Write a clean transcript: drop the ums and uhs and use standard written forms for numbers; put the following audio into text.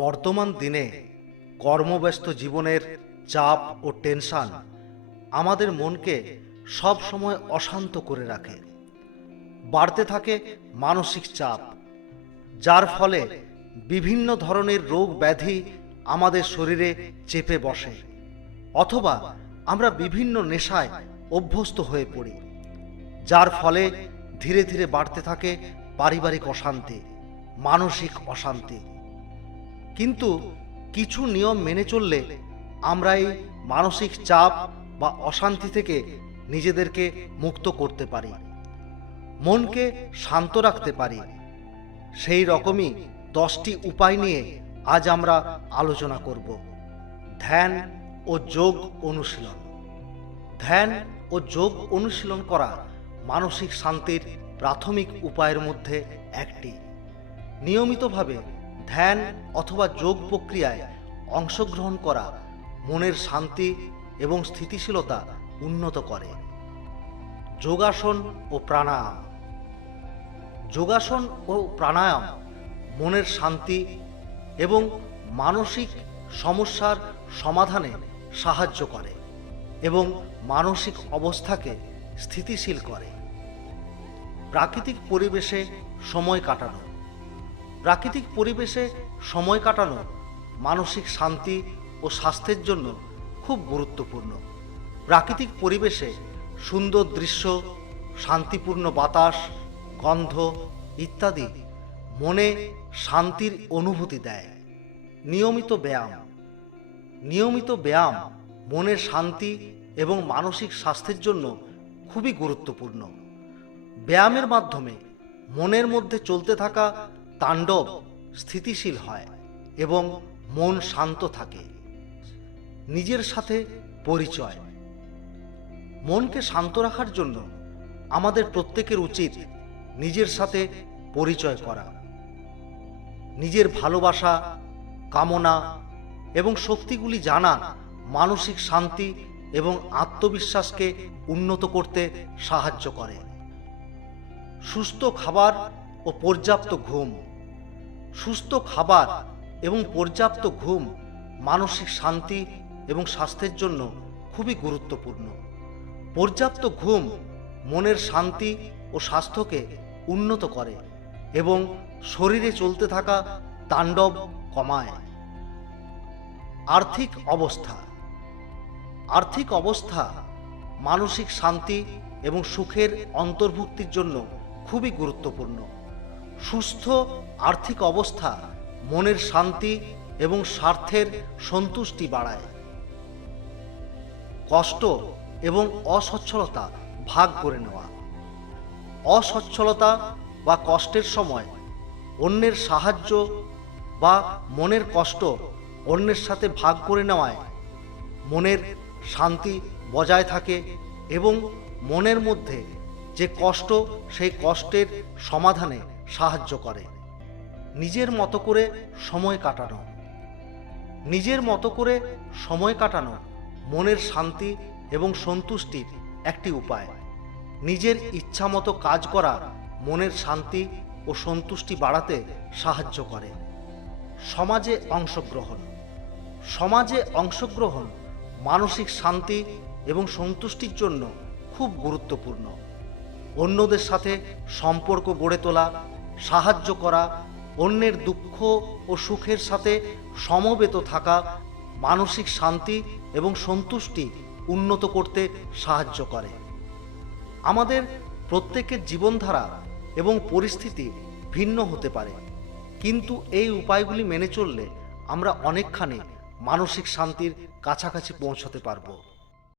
বর্তমান দিনে কর্মব্যস্ত জীবনের চাপ ও টেনশন আমাদের মনকে সব সময় অশান্ত করে রাখে। বাড়তে থাকে মানসিক চাপ, যার ফলে বিভিন্ন ধরনের রোগ ব্যাধি আমাদের শরীরে চেপে বসে, অথবা আমরা বিভিন্ন নেশায় অভ্যস্ত হয়ে পড়ি, যার ফলে ধীরে ধীরে বাড়তে থাকে পারিবারিক অশান্তি, মানসিক অশান্তি। কিন্তু কিছু নিয়ম মেনে চললে আমরা এই মানসিক চাপ বা অশান্তি থেকে নিজেদেরকে মুক্ত করতে পারি, মনকে শান্ত রাখতে পারি। সেই রকমই 10টি উপায় নিয়ে আজ আমরা আলোচনা করব। ধ্যান ও যোগ অনুশীলন। ধ্যান ও যোগ অনুশীলন করা মানসিক শান্তির প্রাথমিক উপায়ের মধ্যে একটি। নিয়মিতভাবে ধ্যান অথবা যোগ প্রক্রিয়ায় অংশগ্রহণ করা মনের শান্তি এবং স্থিতিশীলতা উন্নত করে। যোগাসন ও প্রাণায়াম। যোগাসন ও প্রাণায়াম মনের শান্তি এবং মানসিক সমস্যার সমাধানে সাহায্য করে এবং মানসিক অবস্থাকে স্থিতিশীল করে। প্রাকৃতিক পরিবেশে সময় কাটানো। প্রাকৃতিক পরিবেশে সময় কাটানো মানসিক শান্তি ও স্বাস্থ্যের জন্য খুব গুরুত্বপূর্ণ। প্রাকৃতিক পরিবেশে সুন্দর দৃশ্য, শান্তিপূর্ণ বাতাস, গন্ধ ইত্যাদি মনে শান্তির অনুভূতি দেয়। নিয়মিত ব্যায়াম। নিয়মিত ব্যায়াম মনের শান্তি এবং মানসিক স্বাস্থ্যের জন্য খুবই গুরুত্বপূর্ণ। ব্যায়ামের মাধ্যমে মনের মধ্যে চলতে থাকা তাণ্ডব স্থিতিশীল হয় এবং মন শান্ত থাকে। নিজের সাথে পরিচয়। মনকে শান্ত রাখার জন্য আমাদের প্রত্যেকের উচিত নিজের সাথে পরিচয় করা। নিজের ভালোবাসা, কামনা এবং শক্তিগুলি জানা মানসিক শান্তি এবং আত্মবিশ্বাসকে উন্নত করতে সাহায্য করে। সুস্থ খাবার ও পর্যাপ্ত ঘুম। সুস্থ খাবার এবং পর্যাপ্ত ঘুম মানসিক শান্তি এবং স্বাস্থ্যের জন্য খুবই গুরুত্বপূর্ণ। পর্যাপ্ত ঘুম মনের শান্তি ও স্বাস্থ্যকে উন্নত করে এবং শরীরে চলতে থাকা তাণ্ডব কমায়। আর্থিক অবস্থা। আর্থিক অবস্থা মানসিক শান্তি এবং সুখের অন্তর্ভুক্তির জন্য খুবই গুরুত্বপূর্ণ। সুস্থ আর্থিক অবস্থা মনের শান্তি এবং স্বার্থের সন্তুষ্টি বাড়ায়। কষ্ট এবং অসচ্ছলতা ভাগ করে নেওয়া। অসচ্ছলতা বা কষ্টের সময় অন্যের সাহায্য বা মনের কষ্ট অন্যের সাথে ভাগ করে নেওয়ায় মনের শান্তি বজায় থাকে এবং মনের মধ্যে যে কষ্ট, সেই কষ্টের সমাধানে সাহায্য করে। নিজের মতো করে সময় কাটানো। নিজের মতো করে সময় কাটানো মনের শান্তি এবং সন্তুষ্টির একটি উপায়। নিজের ইচ্ছামতো কাজ করা মনের শান্তি ও সন্তুষ্টি বাড়াতে সাহায্য করে। সমাজে অংশগ্রহণ। সমাজে অংশগ্রহণ মানসিক শান্তি এবং সন্তুষ্টির জন্য খুব গুরুত্বপূর্ণ। অন্যদের সাথে সম্পর্ক গড়ে তোলা, সাহায্য করা, অন্যের দুঃখ ও সুখের সাথে সমবেত থাকা মানসিক শান্তি এবং সন্তুষ্টি উন্নত করতে সাহায্য করে। আমাদের প্রত্যেকের জীবনধারা এবং পরিস্থিতি ভিন্ন হতে পারে, কিন্তু এই উপায়গুলি মেনে চললে আমরা অনেকখানি মানসিক শান্তির কাছাকাছি পৌঁছতে পারব।